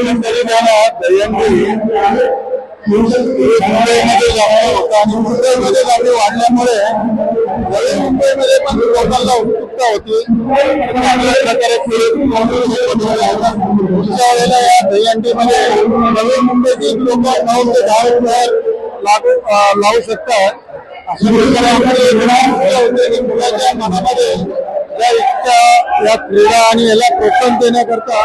मध्यंतरी मला दहीहंडी मुंबईमध्ये जाणं होतं आणि मुंबईमध्ये गाडी वाढल्यामुळे नवी मुंबईमध्ये पण लोकांना उत्सुकता होती. चांगल्या प्रकारे फिरून पुढच्या वेळेला या दहीहंडीमध्ये नवी मुंबईतील लोक नऊ ते दहा रुपये लागू लावू शकतात. अशा प्रकारे आपली होते की मुलाच्या मनामध्ये या इच्छा या क्रीडा आणि याला प्रोत्साहन देण्याकरता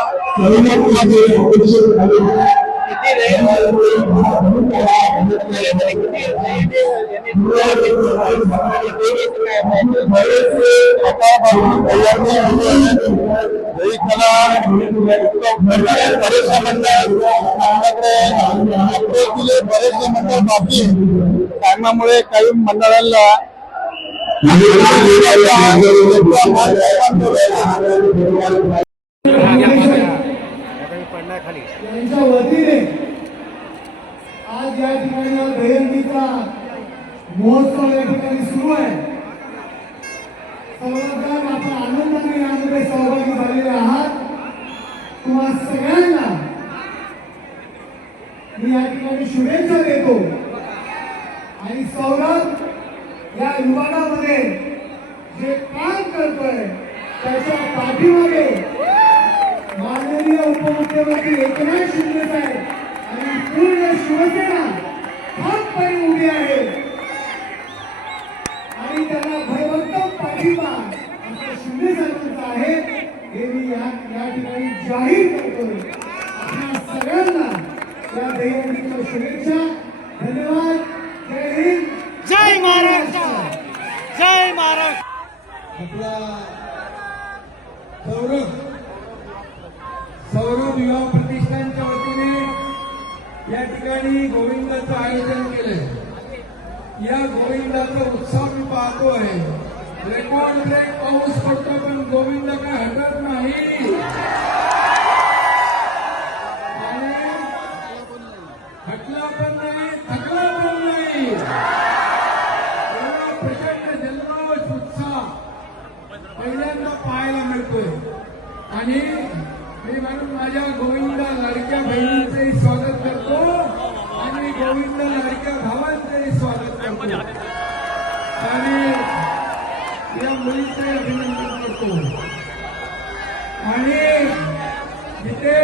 बरेचसे मंडळ आपल्याकडे बरेचसे मंडळ बाकी टायमामुळे काही मंडळांना यांच्या वतीने आज या ठिकाणी हा महोत्सव या ठिकाणी सुरू आहे. सर्वजण आपण आनंदाने यामध्ये सहभागी झालेले आहात तुम्हा सगळ्यांना मी या ठिकाणी शुभेच्छा देतो. आणि सौरभ या विभागामध्ये जे काम करतोय त्याच्या पाठीमागे माननीय उपमुख्यमंत्री एकनाथ शिंदे साहेब आणि पूर्ण शिवसेना ठामपणे उभी आहे. आणि त्यांना भयभक्कम पाठिंबा आमच्या शिंदे साहेबांचा आहे हे मी या या ठिकाणी जाहीर करतोय. आपल्या सगळ्यांना या दहीहंडीच्या शुभेच्छा. धन्यवाद. सौरभ. सौरभ युवा प्रतिष्ठानच्या वतीने या ठिकाणी गोविंदाचं आयोजन केलंय. या गोविंदाचा उत्साह मी पाहतोय. रेकॉर्ड ब्रेक पाऊस पडतो पण गोविंद काय हटत नाही आणि हटला पण नाही थकला पण नाही एवढा प्रचंड जल्लोष उत्साह पहिल्यांदा पाहायला मिळतोय आणि मी म्हणून माझ्या गोविंद लाडक्या बहिणीचंही स्वागत करतो. आणि गोविंद लाडक्या भावांचंही स्वागत करतो. आणि या मुलीचे अभिनंदन करतो. आणि इथे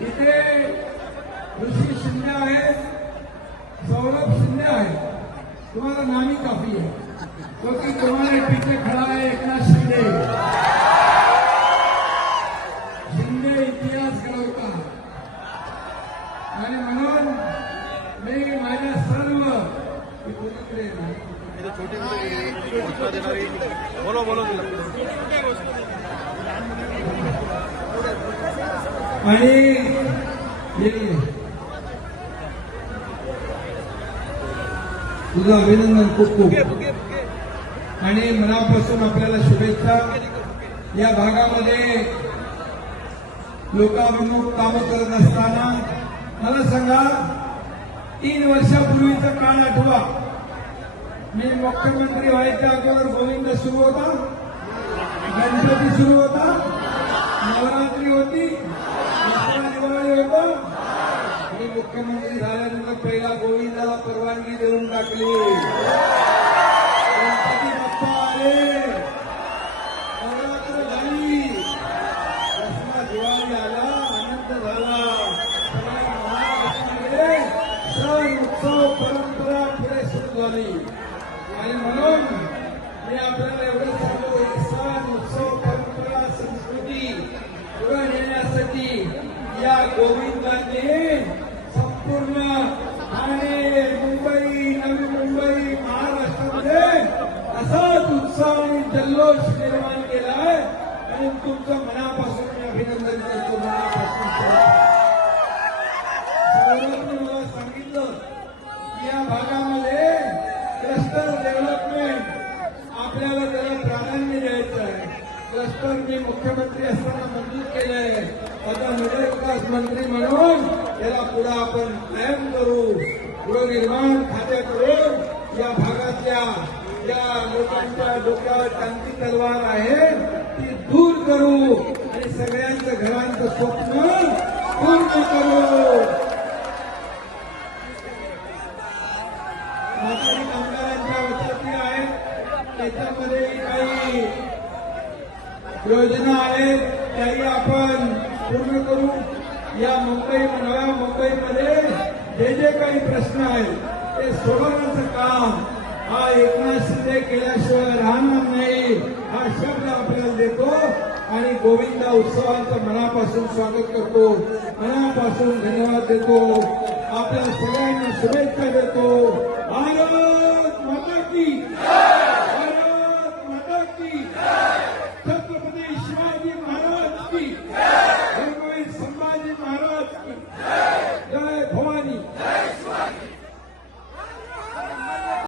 इथे ऋषी शिंदे आहेत सौरभ शिंदे आहेत. तुम्हाला नामी काफी आहे. क्योंकि तुम्हाला पीछे खड़ा आहे एकनाथ शिंदे. बोलो बोलो आणि तुझं अभिनंदन खूप खूप. आणि मनापासून आपल्याला शुभेच्छा. या भागामध्ये लोकाभिमुख कामं करत असताना मला सांगा तीन वर्षापूर्वीचा काळ आठवा. मी मुख्यमंत्री व्हायच्या अगोदर गोविंद सुरू होता. गणपती सुरू होता. नवरात्री होती. दिवाळी होतं. मी मुख्यमंत्री झाल्यानंतर पहिला गोविंदाला परवानगी देऊन टाकली. गणपती बाप्पा आले. नवरात्र झाली. दसरा दिवाळी आला. आनंद झाला. सगळ्या महाराष्ट्रामध्ये सण उत्सव परंपरा पुढे सुरू झाली. आणि म्हणून मी आपल्याला एवढं सांगतो सण उत्सव परंपरा संस्कृती पुढे नेण्यासाठी या गोविंदाने संपूर्ण ठाणे मुंबई नवी मुंबई महाराष्ट्रामध्ये असाच उत्साह आणि जल्लोष निर्माण केला आहे आणि तुमचं मनापासून मी अभिनंदन करतो मनापासून मला सांगितलं या भागामध्ये क्लस्टर डेव्हलपमेंट आपल्याला त्याला प्राधान्य द्यायचं आहे. क्लस्टर मी मुख्यमंत्री असताना मंजूर केले आहे. आता नगरविकास मंत्री म्हणून याला पुढे आपण कायम करू. गृहनिर्माण खात्याकडून या भागातल्या ज्या लोकांच्या डोक्यावर क्रांती तलवार आहे ती दूर करू आणि सगळ्यांचं घरांचं स्वप्न पूर्ण करू माथाडी कामगारांच्या वतीने आहेत त्याच्यामध्ये काही योजना आहेत त्याही आपण पूर्ण करू. या मुंबई नव्या मुंबईमध्ये जे जे काही प्रश्न आहेत ते सोडवण्याचं काम हा एकनाथ शिंदे केल्याशिवाय राहणार नाही हा शब्द आपल्याला देतो. आणि गोविंदा उत्सवाचं मनापासून स्वागत करतो. मनापासून धन्यवाद देतो. आपल्या सगळ्यांना शुभेच्छा देतो. भारत माता की भारत माता की